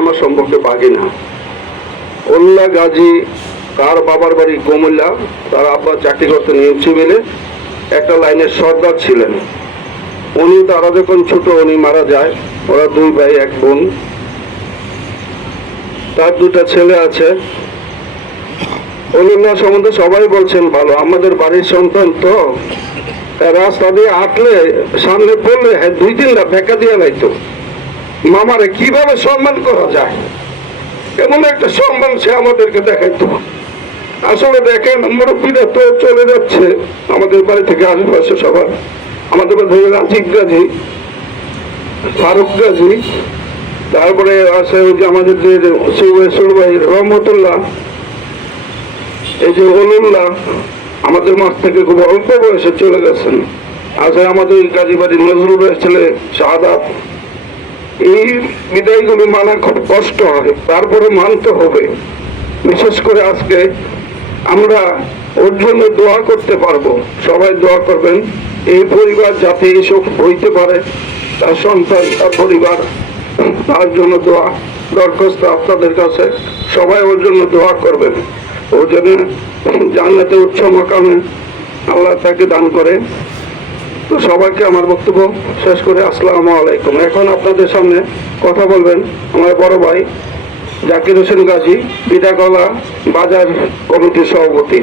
আমার সম্পর্কে বাগিনা। উল্লাহ গাজী, তার বাবার বাড়ি কুমিল্লা, তার আব্বা চাকরি করতেন ইউসিবিলে, একটা লাইনের সর্দার ছিলেন। উনি তারা যখন ছোট উনি মারা যায়। ওরা দুই ভাই এক বোন, তার দুটা ছেলে আছে। উল্লাহ সম্বন্ধে সবাই বলছেন ভালো। আমাদের বাড়ির সন্তান তো, রাস্তা দিয়ে হাঁটলে সামনে পড়লে দুই তিনটা ফেঁকা দিয়ে লাইতো। মামারে কিভাবে সম্মান করা যায়, এমন একটা সম্মান সে আমাদেরকে দেখাইতো। আসলে দেখেন, মুরব্বীরা তো চলে যাচ্ছে আমাদের বাড়ি থেকে, আশেপাশে সবার। আমাদের বাড়ি থেকে রাজিক গাজী, ফারুক গাজী, তারপরে আছে ওই যে আমাদের যে ভাই রহমতুল্লাহ, এই যে হলুল্লাহ আমাদের মাঠ থেকে খুব অল্প বয়সে চলে গেছেন। আছে আমাদের গাজীবাড়ির নজরুল ভাইয়ের ছেলে শাহাদাত। এই বিদায়গুলি মানা খুব কষ্ট হয়, তারপরে মানতে হবে। বিশেষ করে আজকে আমরা ওর জন্য দোয়া করতে পারবো। সবাই দোয়া করবেন এই পরিবার যাতে এইসব হইতে পারে, তার সন্তান, তার পরিবার, তার জন্য দোয়া দরখাস্ত আপনাদের কাছে। সবাই ওর জন্য দোয়া করবেন, ও যেন জান্নাতে উচ্চ মাকামে আল্লাহ তাকে দান করে। তো সবাইকে আমার বক্তব্য শেষ করে আসসালামু আলাইকুম। এখন আপনাদের সামনে কথা বলবেন আমার বড় ভাই জাকির হোসেন গাজী, বিদাগলা বাজার কমিটির সভাপতি।